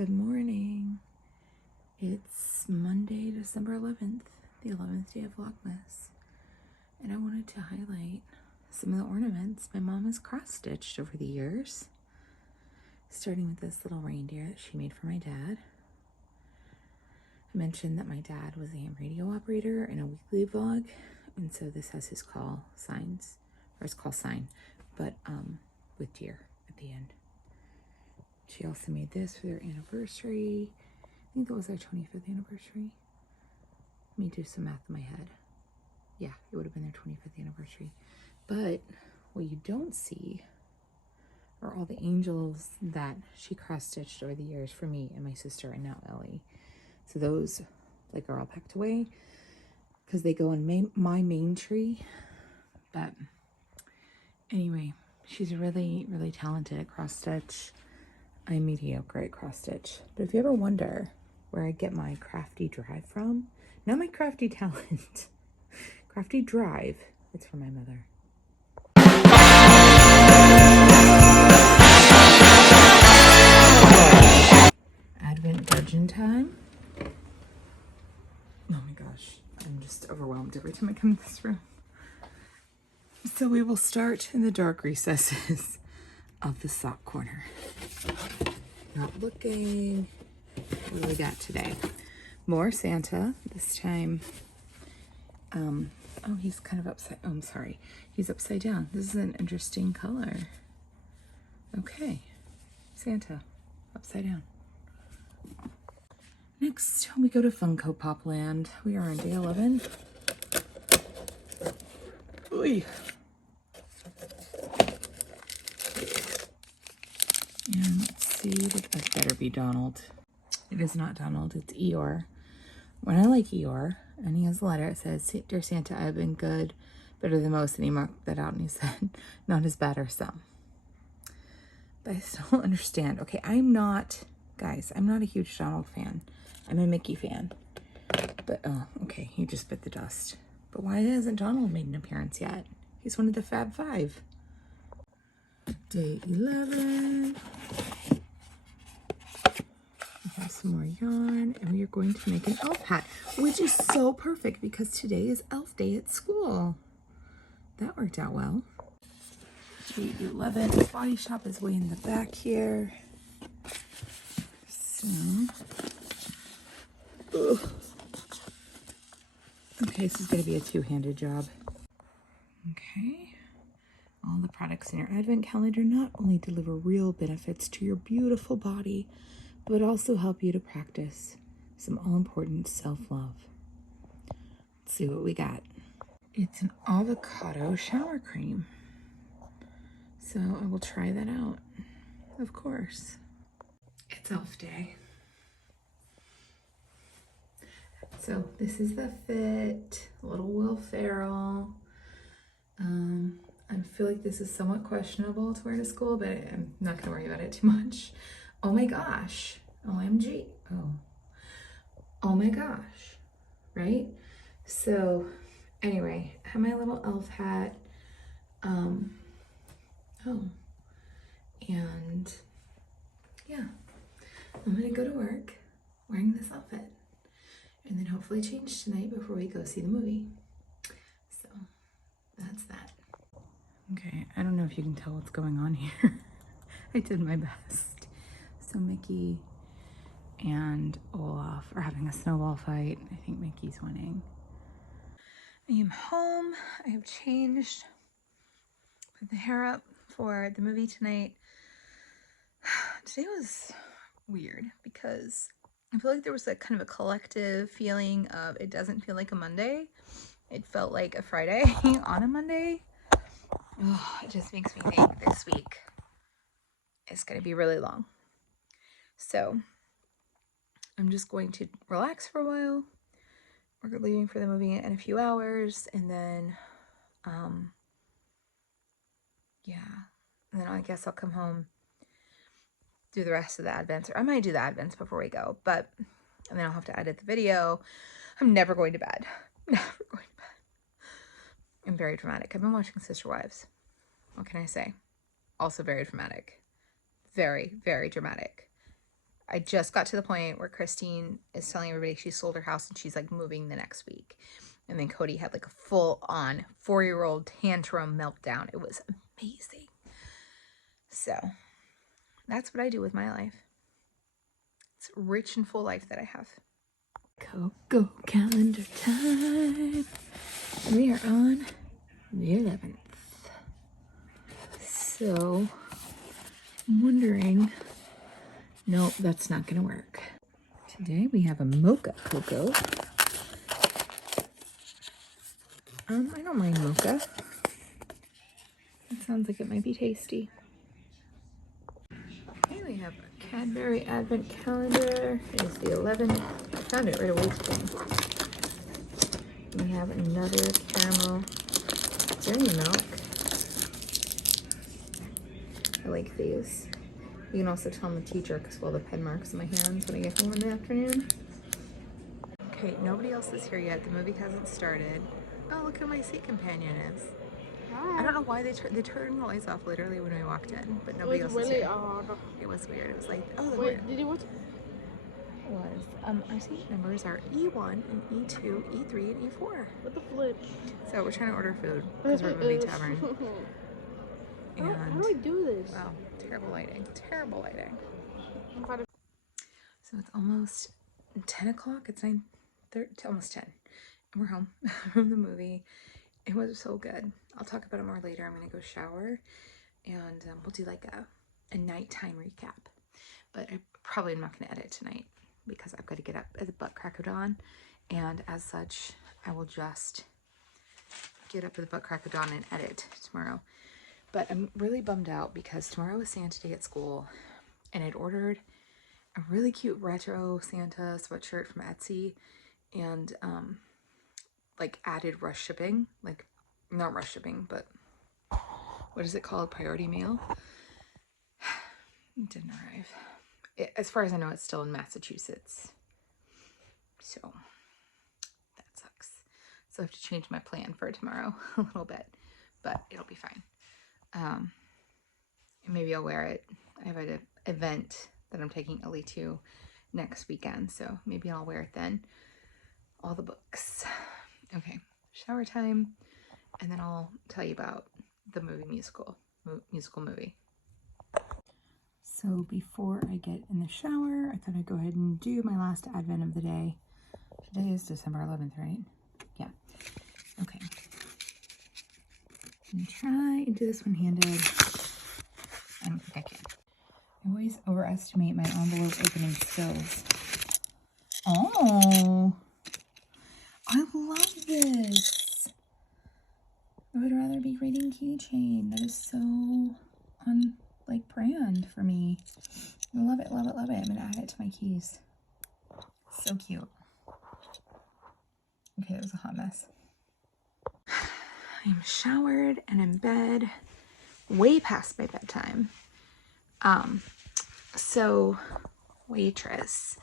Good morning. It's Monday, December 11th, the 11th day of Vlogmas. And I wanted to highlight some of the ornaments my mom has cross-stitched over the years. Starting with this little reindeer that she made for my dad. I mentioned that my dad was a ham radio operator in a weekly vlog, and so this has his call signs, or his call sign, but with deer at the end. She also made this for their anniversary. I think that was their 25th anniversary. Let me do some math in my head. Yeah, it would have been their 25th anniversary. But what you don't see are all the angels that she cross-stitched over the years for me and my sister and now Ellie. So those are all packed away because they go in my main tree. But anyway, she's really, really talented at cross-stitch. I'm mediocre at cross-stitch. But if you ever wonder where I get my crafty drive from, not my crafty talent, crafty drive, it's from my mother. Advent dungeon time. Oh my gosh, I'm just overwhelmed every time I come to this room. So we will start in the dark recesses of the sock corner. Not looking. What do we got today? More Santa. This time, oh, he's kind of upside, oh, I'm sorry. He's upside down. This is an interesting color. Okay, Santa, upside down. Next, we go to Funko Pop Land. We are on day 11. Oy. And let's see, that better be Donald. It is not Donald, it's Eeyore. When I like Eeyore, and he has a letter, it says, "Dear Santa, I've been good, better than most," and he marked that out and he said, "Not as bad as some." But I still don't understand. Okay, guys, I'm not a huge Donald fan. I'm a Mickey fan. But, oh, okay, he just bit the dust. But why hasn't Donald made an appearance yet? He's one of the Fab Five. Day 11. We have some more yarn, and we are going to make an elf hat, which is so perfect because today is elf day at school. That worked out well. Day 11. The body shop is way in the back here. So, okay, this is going to be a two-handed job. Okay. All the products in your advent calendar not only deliver real benefits to your beautiful body, but also help you to practice some all-important self-love. Let's see what we got. It's an avocado shower cream. So I will try that out, of course. It's elf day. So this is the fit, little Will Ferrell. I feel like this is somewhat questionable to wear to school, but I'm not gonna worry about it too much. Oh my gosh, OMG, oh my gosh, right? So anyway, I have my little elf hat, and yeah, I'm gonna go to work wearing this outfit and then hopefully change tonight before we go see the movie. So that's that. Okay, I don't know if you can tell what's going on here. I did my best. So Mickey and Olaf are having a snowball fight. I think Mickey's winning. I am home. I have changed, put the hair up for the movie tonight. Today was weird because I feel like there was kind of a collective feeling of it doesn't feel like a Monday. It felt like a Friday on a Monday. Oh, it just makes me think this week is going to be really long. So I'm just going to relax for a while. We're leaving for the movie in a few hours, and then, yeah, and then I guess I'll come home, do the rest of the Advents, or I might do the Advents before we go, and then I'll have to edit the video. I'm never going to bed. Never going to bed. I'm very dramatic. I've been watching Sister Wives. What can I say? Also very dramatic. Very, very dramatic. I just got to the point where Christine is telling everybody she sold her house and she's like moving the next week. And then Cody had like a full-on 4-year-old tantrum meltdown. It was amazing. So that's what I do with my life. It's a rich and full life that I have. Go calendar time. We are on the 11th. So I'm wondering, nope, that's not gonna work. Today we have a mocha cocoa. I don't mind mocha. It sounds like it might be tasty. Okay, we have a Cadbury Advent Calendar. It is the 11th. I found it right away today. We have another caramel dairy milk. I like these. You can also tell I'm a teacher because of all the pen marks in my hands when I get home in the afternoon. Okay, nobody else is here yet. The movie hasn't started. Oh, look who my seat companion is. Hi. I don't know why they turned the lights off literally when we walked in, but nobody else is here. It was weird. It was like, oh, wait, did you watch? It was. Our seat numbers are E1 and E2, E3, and E4. What the flip? So we're trying to order food because we're at Movie Tavern. And how do I do this? Wow, terrible lighting. Terrible lighting. So it's almost 10 o'clock. It's 9:30, almost 10. And we're home from the movie. It was so good. I'll talk about it more later. I'm going to go shower and we'll do like a nighttime recap. But I probably am not going to edit tonight because I've got to get up at the butt crack of dawn. And as such, I will just get up at the butt crack of dawn and edit tomorrow. But I'm really bummed out because tomorrow is Santa Day at school and I'd ordered a really cute retro Santa sweatshirt from Etsy and like added rush shipping, like not rush shipping, but what is it called? Priority mail. It didn't arrive. As far as I know, it's still in Massachusetts. So that sucks. So I have to change my plan for tomorrow a little bit, but it'll be fine. And maybe I'll wear it. I have an event that I'm taking Ellie to next weekend, so maybe I'll wear it then. All the books. Okay, shower time, and then I'll tell you about the musical movie. So before I get in the shower, I thought I'd go ahead and do my last Advent of the day. Today is December 11th, right? Yeah. Okay. I'm gonna try and do this one-handed. I don't think I can. I always overestimate my envelope opening skills. Oh, I love this. I would rather be reading keychain. That is so on like brand for me. I love it, love it, love it. I'm gonna add it to my keys. So cute. Okay, that was a hot mess. I'm showered and in bed, way past my bedtime. So Waitress.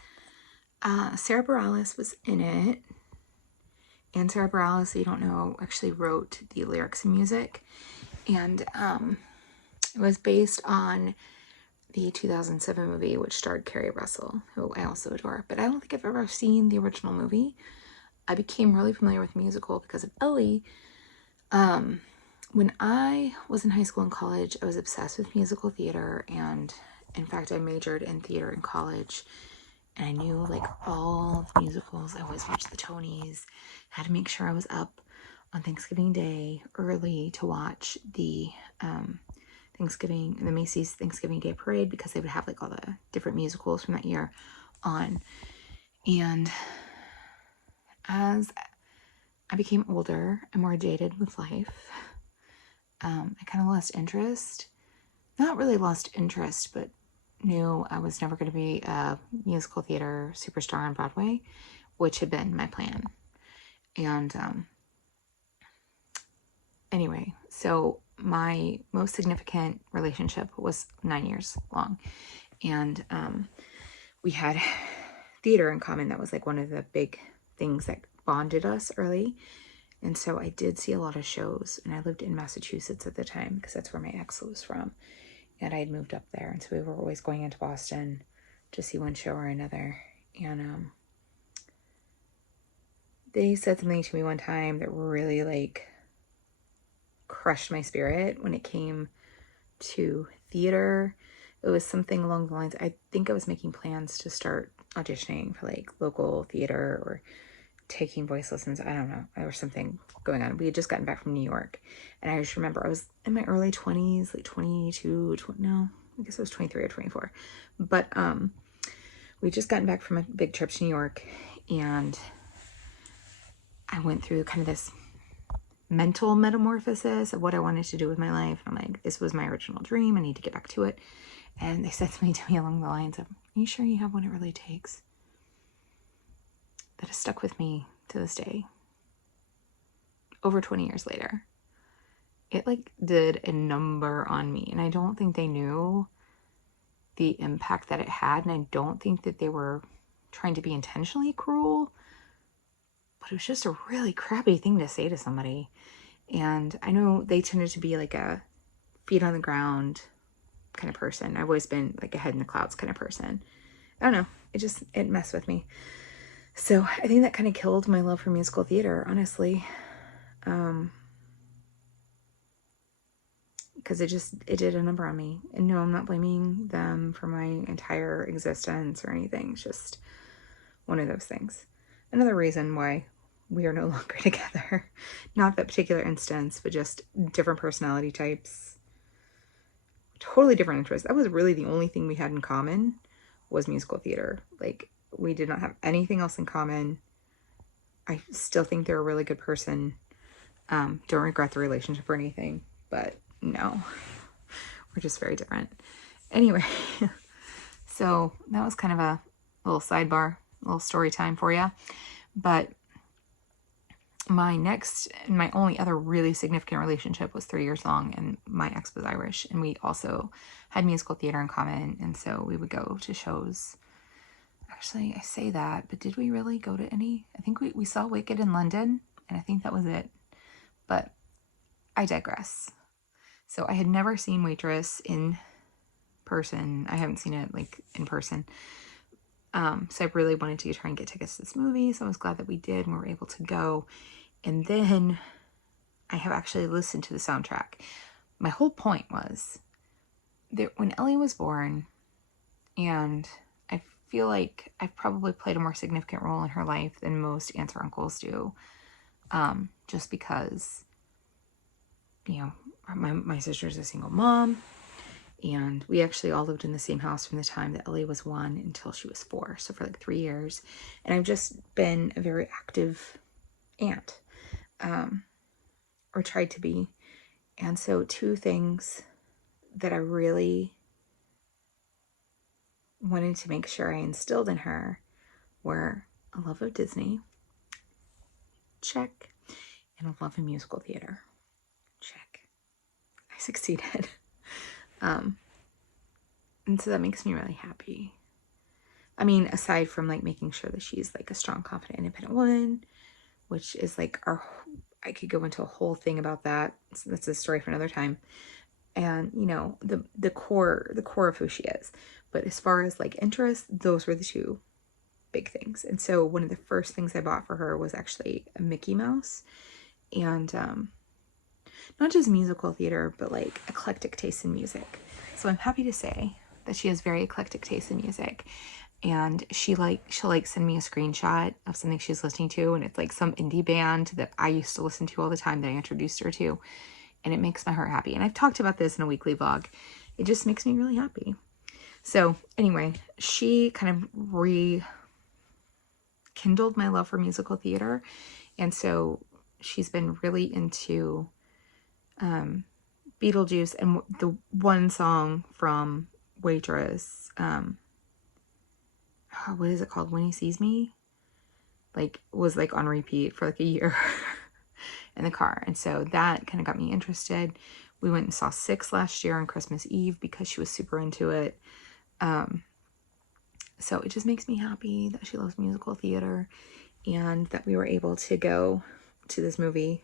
Sarah Bareilles was in it. And Sarah Bareilles, you don't know, actually wrote the lyrics and music. And it was based on the 2007 movie, which starred Kerry Russell, who I also adore. But I don't think I've ever seen the original movie. I became really familiar with the musical because of Ellie. When I was in high school and college, I was obsessed with musical theater. And in fact, I majored in theater in college. And I knew like all the musicals. I always watched the Tonys. Had to make sure I was up on Thanksgiving Day early to watch the Macy's Thanksgiving Day Parade because they would have like all the different musicals from that year on. And as I became older and more jaded with life, I kind of lost interest. Not really lost interest, but knew I was never going to be a musical theater superstar on Broadway, which had been my plan. And anyway, so my most significant relationship was 9 years long. And we had theater in common. That was like one of the big things that bonded us early. And so I did see a lot of shows. And I lived in Massachusetts at the time because that's where my ex was from. And I had moved up there. And so we were always going into Boston to see one show or another. And they said something to me one time that really like crushed my spirit when it came to theater. It was something along the lines, I think I was making plans to start auditioning for like local theater or taking voice lessons. I don't know. There was something going on. We had just gotten back from New York. And I just remember I was in my early 20s, like 22, no, I guess I was 23 or 24. But we just gotten back from a big trip to New York, and I went through kind of this mental metamorphosis of what I wanted to do with my life. I'm like, this was my original dream. I need to get back to it. And they said something to me along the lines of, are you sure you have what it really takes? That has stuck with me to this day. Over 20 years later. It like did a number on me. And I don't think they knew the impact that it had. And I don't think that they were trying to be intentionally cruel. But it was just a really crappy thing to say to somebody. And I know they tended to be like a feet on the ground kind of person. I've always been like a head in the clouds kind of person. I don't know. It messed with me. So I think that kind of killed my love for musical theater, honestly. Because it did a number on me. And no, I'm not blaming them for my entire existence or anything. It's just one of those things. Another reason why we are no longer together. Not that particular instance, but just different personality types. Totally different interests. That was really the only thing we had in common was musical theater. Like, we did not have anything else in common. I still think they're a really good person. Don't regret the relationship or anything, but no, we're just very different. Anyway, so that was kind of a little sidebar, a little story time for you. But my only other really significant relationship was 3 years long, and my ex was Irish, and we also had musical theater in common, and so we would go to shows. Actually, I say that, but did we really go to any? I think we saw Wicked in London, and I think that was it. But I digress. So I had never seen Waitress in person. I haven't seen it like in person. So I really wanted to try and get tickets to this movie. So I was glad that we did and we were able to go. And then I have actually listened to the soundtrack. My whole point was that when Ellie was born, and I feel like I've probably played a more significant role in her life than most aunts or uncles do. Just because, you know, my sister's a single mom, and we actually all lived in the same house from the time that Ellie was 1 until she was 4. So for like 3 years. And I've just been a very active aunt, or tried to be. And so 2 things that I really wanted to make sure I instilled in her were a love of Disney, check, and a love of musical theater, check. I succeeded. And so that makes me really happy. I mean, aside from like making sure that she's like a strong, confident, independent woman, which is like I could go into a whole thing about that. So that's a story for another time. And, you know, the core of who she is. But as far as like interests, those were the 2 big things. And so one of the first things I bought for her was actually a Mickey Mouse. And not just musical theater, but like eclectic taste in music. So I'm happy to say that she has very eclectic taste in music. And she'll send me a screenshot of something she's listening to, and it's like some indie band that I used to listen to all the time that I introduced her to, and it makes my heart happy. And I've talked about this in a weekly vlog. It just makes me really happy. So anyway, she kind of rekindled my love for musical theater, and so she's been really into Beetlejuice, and the one song from Waitress, what is it called? When He Sees Me, like was like on repeat for like a year in the car. And so that kind of got me interested. We went and saw 6 last year on Christmas Eve because she was super into it. So it just makes me happy that she loves musical theater and that we were able to go to this movie.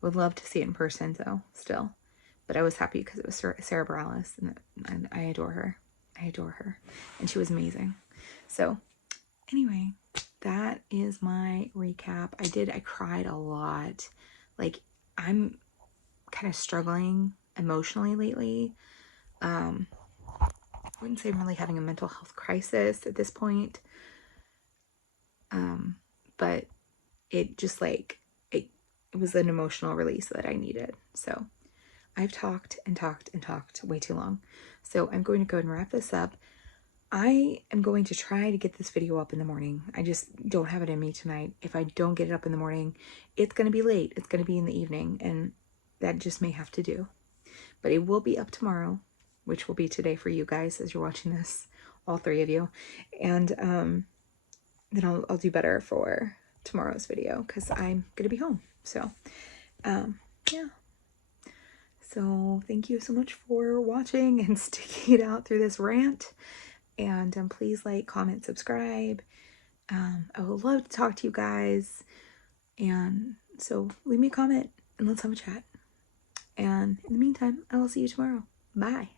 Would love to see it in person though, still. But I was happy because it was Sarah Bareilles, and I adore her. I I adore her, and she was amazing. So anyway, that is my recap. I cried a lot. Like, I'm kind of struggling emotionally lately. I wouldn't say I'm really having a mental health crisis at this point. But it just like, it was an emotional release that I needed. So I've talked and talked and talked way too long. So I'm going to go and wrap this up. I am going to try to get this video up in the morning. I just don't have it in me tonight. If I don't get it up in the morning, it's going to be late. It's going to be in the evening, and that just may have to do. But it will be up tomorrow, which will be today for you guys as you're watching this, all three of you. And then I'll do better for tomorrow's video because I'm going to be home. So, yeah. So thank you so much for watching and sticking it out through this rant. And please like, comment, subscribe. I would love to talk to you guys. And so leave me a comment and let's have a chat. And in the meantime, I will see you tomorrow. Bye.